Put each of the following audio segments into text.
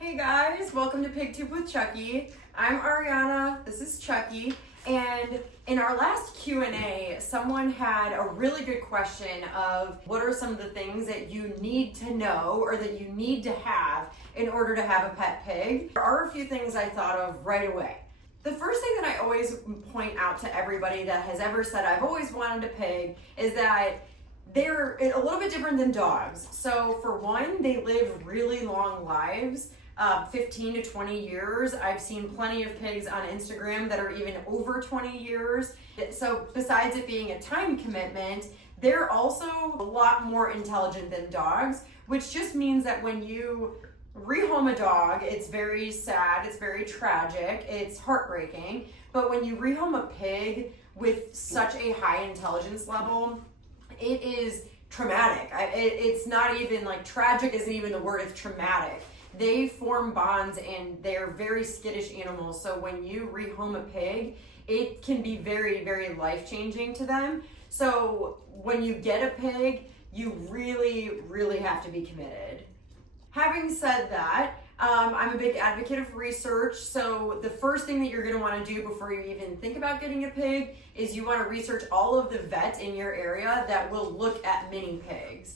Hey guys, welcome to PigTube with Chucky. I'm Ariana, this is Chucky, and in our last Q&A, someone had a really good question of what are some of the things that you need to know or that you need to have in order to have a pet pig. There are a few things I thought of right away. The first thing that I always point out to everybody that has ever said I've always wanted a pig is that they're a little bit different than dogs. So for one, they live really long lives. 15 to 20 years. I've seen plenty of pigs on Instagram that are even over 20 years. So besides it being a time commitment, they're also a lot more intelligent than dogs, which just means that when you rehome a dog, it's very sad, it's very tragic, it's heartbreaking. But when you rehome a pig with such a high intelligence level, it is traumatic. It's not even like tragic isn't even the word, it's traumatic. They form bonds and they're very skittish animals. So when you rehome a pig, it can be very, very life-changing to them. So when you get a pig, you really, really have to be committed. Having said that, I'm a big advocate of research. So the first thing that you're gonna wanna do before you even think about getting a pig is you wanna research all of the vets in your area that will look at mini pigs.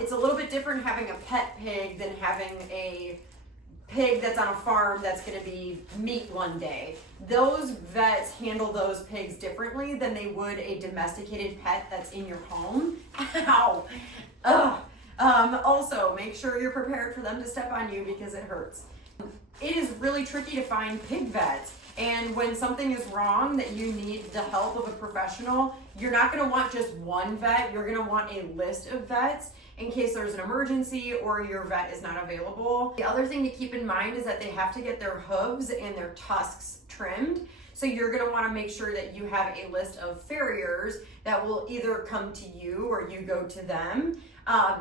It's a little bit different having a pet pig than having a pig that's on a farm that's going to be meat one day. Those vets handle those pigs differently than they would a domesticated pet that's in your home. Ow! Ugh. Also, make sure you're prepared for them to step on you because it hurts. It is really tricky to find pig vets. And when something is wrong that you need the help of a professional, you're not gonna want just one vet, you're gonna want a list of vets in case there's an emergency or your vet is not available. The other thing to keep in mind is that they have to get their hooves and their tusks trimmed. So you're gonna wanna make sure that you have a list of farriers that will either come to you or you go to them.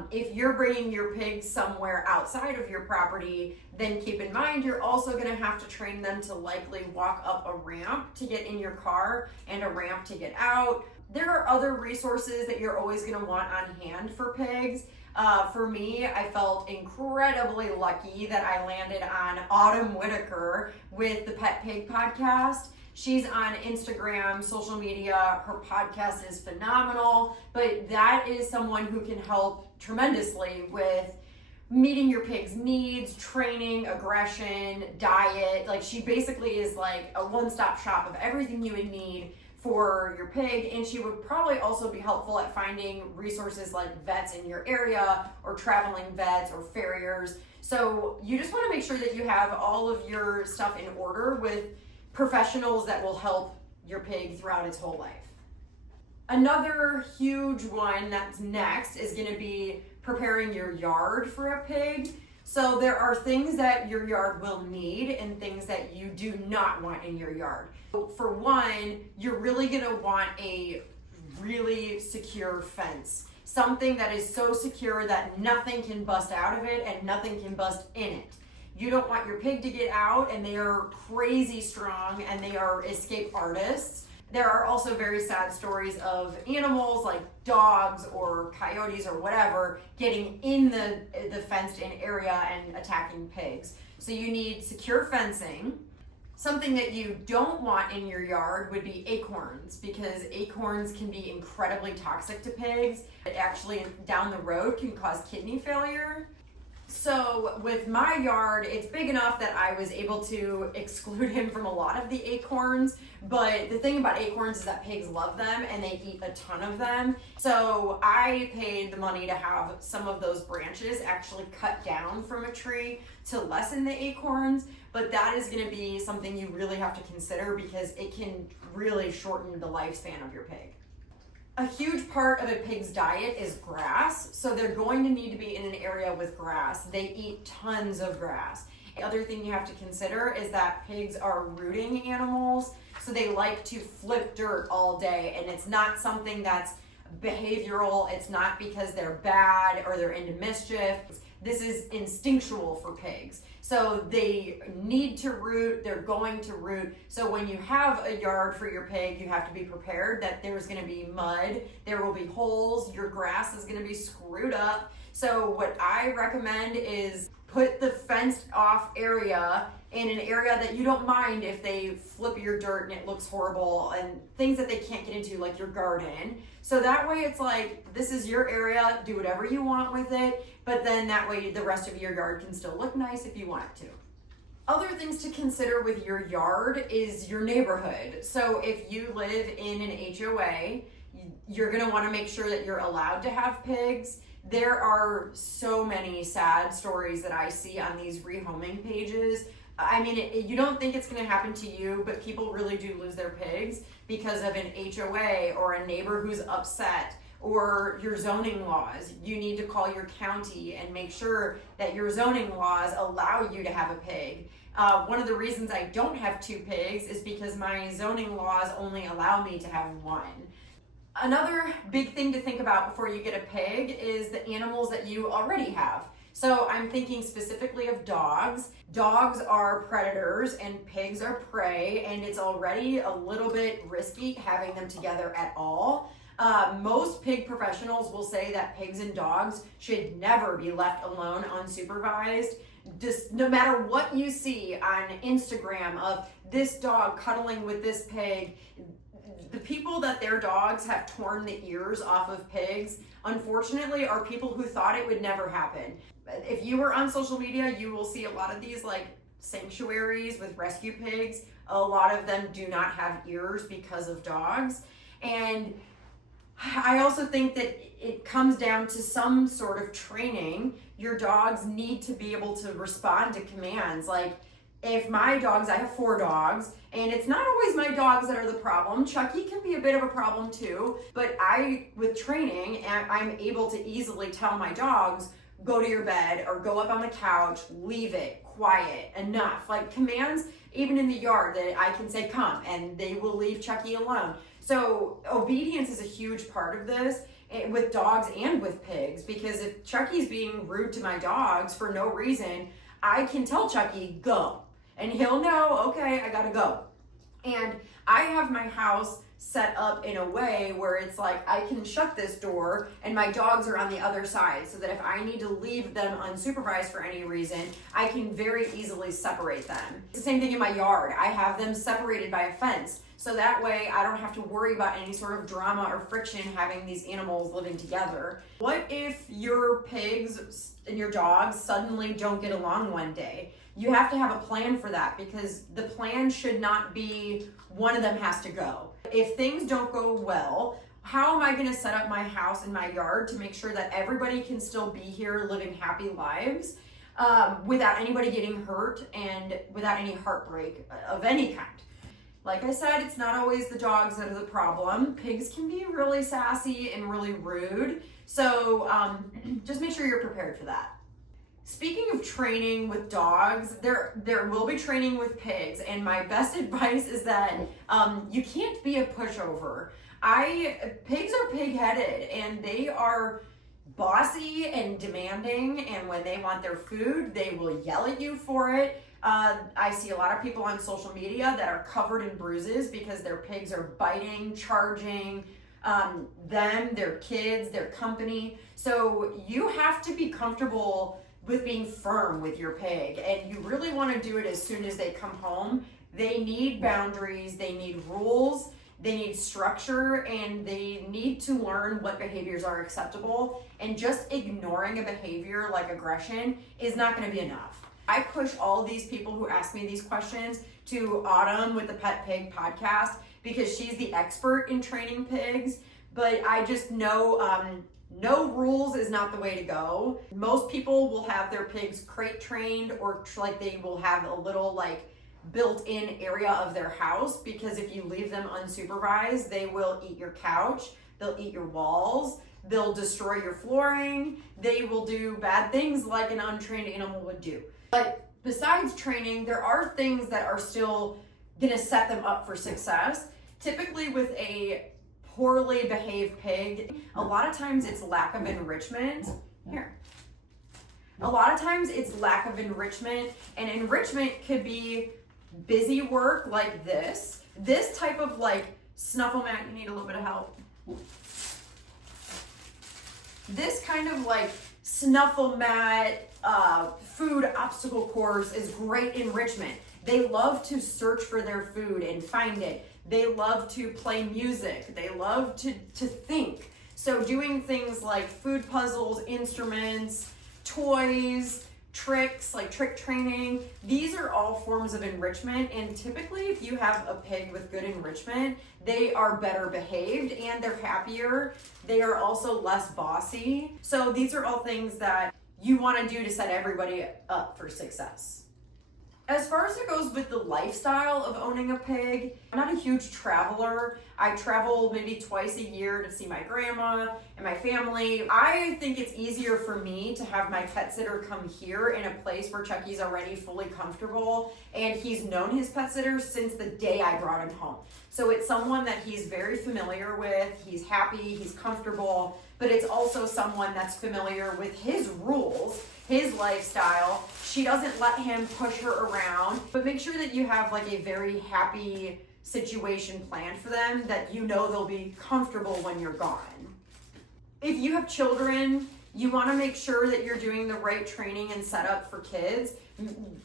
If you're bringing your pigs somewhere outside of your property, then keep in mind you're also gonna have to train them to likely walk up a ramp to get in your car and a ramp to get out. There are other resources that you're always gonna want on hand for pigs. For me, I felt incredibly lucky that I landed on Autumn Whitaker with the Pet Pig podcast. She's on Instagram, social media, her podcast is phenomenal, but that is someone who can help tremendously with meeting your pig's needs, training, aggression, diet. Like she basically is like a one-stop shop of everything you would need for your pig, and she would probably also be helpful at finding resources like vets in your area or traveling vets or farriers. So you just want to make sure that you have all of your stuff in order with professionals that will help your pig throughout its whole life. Another huge one that's next is going to be preparing your yard for a pig. So there are things that your yard will need and things that you do not want in your yard. For one, you're really going to want a really secure fence. Something that is so secure that nothing can bust out of it and nothing can bust in it. You don't want your pig to get out, and they are crazy strong and they are escape artists. There are also very sad stories of animals like dogs or coyotes or whatever getting in the fenced in area and attacking pigs. So you need secure fencing. Something that you don't want in your yard would be acorns, because acorns can be incredibly toxic to pigs. It actually down the road can cause kidney failure. So with my yard, it's big enough that I was able to exclude him from a lot of the acorns, but the thing about acorns is that pigs love them and they eat a ton of them. So I paid the money to have some of those branches actually cut down from a tree to lessen the acorns, but that is going to be something you really have to consider because it can really shorten the lifespan of your pig. A huge part of a pig's diet is grass, so they're going to need to be in an area with grass. They eat tons of grass. The other thing you have to consider is that pigs are rooting animals, so they like to flip dirt all day, and it's not something that's behavioral. It's not because they're bad or they're into mischief. This is instinctual for pigs. So they need to root, they're going to root. So when you have a yard for your pig, you have to be prepared that there's gonna be mud, there will be holes, your grass is gonna be screwed up. So what I recommend is put the fenced off area in an area that you don't mind if they flip your dirt and it looks horrible, and things that they can't get into, like your garden. So that way it's like, this is your area, do whatever you want with it, but then that way the rest of your yard can still look nice if you want it to. Other things to consider with your yard is your neighborhood. So if you live in an HOA, you're gonna wanna make sure that you're allowed to have pigs. There are so many sad stories that I see on these rehoming pages. I mean, you don't think it's gonna happen to you, but people really do lose their pigs because of an HOA or a neighbor who's upset, or your zoning laws. You need to call your county and make sure that your zoning laws allow you to have a pig. One of the reasons I don't have 2 pigs is because my zoning laws only allow me to have 1. Another big thing to think about before you get a pig is the animals that you already have. So I'm thinking specifically of dogs. Dogs are predators and pigs are prey, and it's already a little bit risky having them together at all. Most pig professionals will say that pigs and dogs should never be left alone unsupervised. Just no matter what you see on Instagram of this dog cuddling with this pig, the people that their dogs have torn the ears off of pigs, unfortunately, are people who thought it would never happen. If you were on social media, you will see a lot of these like sanctuaries with rescue pigs. A lot of them do not have ears because of dogs. And I also think that it comes down to some sort of training. Your dogs need to be able to respond to commands. Like, if my dogs, I have 4 dogs, and it's not always my dogs that are the problem. Chucky can be a bit of a problem too, but with training, I'm able to easily tell my dogs, go to your bed or go up on the couch, leave it, quiet, enough. Like commands, even in the yard, that I can say come, and they will leave Chucky alone. So obedience is a huge part of this with dogs and with pigs, because if Chucky's being rude to my dogs for no reason, I can tell Chucky, go. And he'll know, okay, I gotta go. And I have my house set up in a way where it's like I can shut this door and my dogs are on the other side, so that if I need to leave them unsupervised for any reason, I can very easily separate them. It's the same thing in my yard. I have them separated by a fence, so that way I don't have to worry about any sort of drama or friction having these animals living together. What if your pigs and your dogs suddenly don't get along one day? You have to have a plan for that, because the plan should not be one of them has to go. If things don't go well, how am I going to set up my house and my yard to make sure that everybody can still be here living happy lives without anybody getting hurt and without any heartbreak of any kind? Like I said, it's not always the dogs that are the problem. Pigs can be really sassy and really rude. So just make sure you're prepared for that. Speaking of training with dogs, there will be training with pigs, and my best advice is that you can't be a pushover. Pigs are pig-headed, and they are bossy and demanding, and when they want their food, they will yell at you for it. I see a lot of people on social media that are covered in bruises because their pigs are biting, charging them, their kids, their company. So you have to be comfortable with being firm with your pig, and you really want to do it as soon as they come home. They need boundaries, they need rules, they need structure, and they need to learn what behaviors are acceptable, and just ignoring a behavior like aggression is not going to be enough. I push all of these people who ask me these questions to Autumn with the Pet Pig podcast, because she's the expert in training pigs, but I just know no rules is not the way to go. Most people will have their pigs crate trained, or like they will have a little like built-in area of their house, because if you leave them unsupervised, they will eat your couch, they'll eat your walls, they'll destroy your flooring, they will do bad things like an untrained animal would do. But besides training, there are things that are still gonna set them up for success. Typically with a poorly behaved pig, a lot of times it's lack of enrichment. A lot of times it's lack of enrichment, and enrichment could be busy work like this type of like snuffle mat. You need a little bit of help. This kind of like snuffle mat, food obstacle course is great enrichment. They love to search for their food and find it. They love to play music. They love to think. So doing things like food puzzles, instruments, toys, tricks, like trick training, these are all forms of enrichment. And typically if you have a pig with good enrichment, they are better behaved and they're happier. They are also less bossy. So these are all things that you want to do to set everybody up for success. As far as it goes with the lifestyle of owning a pig, I'm not a huge traveler. I travel maybe twice a year to see my grandma and my family. I think it's easier for me to have my pet sitter come here in a place where Chucky's already fully comfortable and he's known his pet sitter since the day I brought him home. So it's someone that he's very familiar with, he's happy, he's comfortable, but it's also someone that's familiar with his rules, his lifestyle. She doesn't let him push her around, but make sure that you have like a very happy situation planned for them that you know they'll be comfortable when you're gone. If you have children, you want to make sure that you're doing the right training and setup for kids,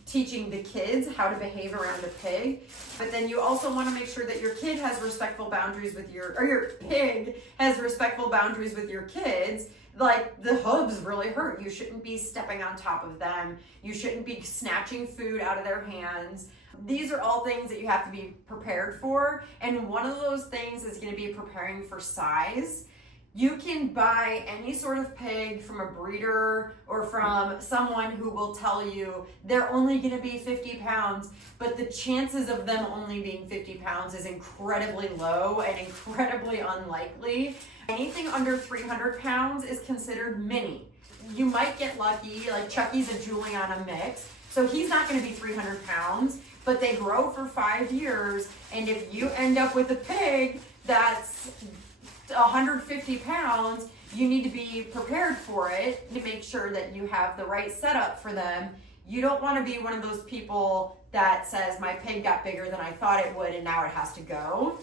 teaching the kids how to behave around a pig. But then you also want to make sure that your kid has respectful boundaries with your pig has respectful boundaries with your kids. Like the hooves really hurt. You shouldn't be stepping on top of them. You shouldn't be snatching food out of their hands. These are all things that you have to be prepared for. And one of those things is going to be preparing for size. You can buy any sort of pig from a breeder or from someone who will tell you they're only going to be 50 pounds, but the chances of them only being 50 pounds is incredibly low and incredibly unlikely. Anything under 300 pounds is considered mini. You might get lucky, like Chucky's a Juliana mix, so he's not going to be 300 pounds, but they grow for 5 years, and if you end up with a pig that's 150 pounds, you need to be prepared for it to make sure that you have the right setup for them. You don't want to be one of those people that says, my pig got bigger than I thought it would and now it has to go.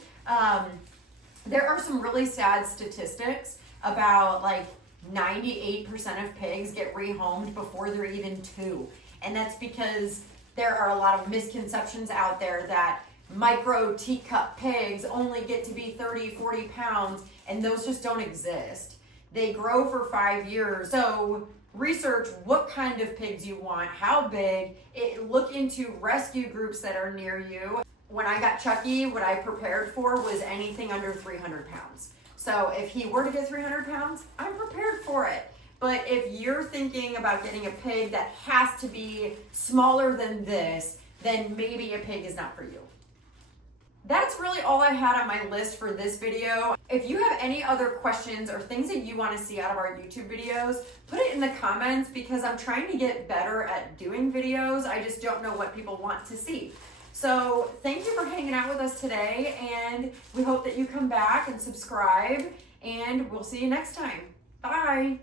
There are some really sad statistics about like 98% of pigs get rehomed before they're even 2. And that's because there are a lot of misconceptions out there that micro teacup pigs only get to be 30, 40 pounds, and those just don't exist. They grow for 5 years. So research what kind of pigs you want, how big, look into rescue groups that are near you. When I got Chucky, what I prepared for was anything under 300 pounds. So if he were to get 300 pounds, I'm prepared for it. But if you're thinking about getting a pig that has to be smaller than this, then maybe a pig is not for you. That's really all I had on my list for this video. If you have any other questions or things that you want to see out of our YouTube videos, put it in the comments because I'm trying to get better at doing videos. I just don't know what people want to see. So thank you for hanging out with us today, and we hope that you come back and subscribe, and we'll see you next time. Bye.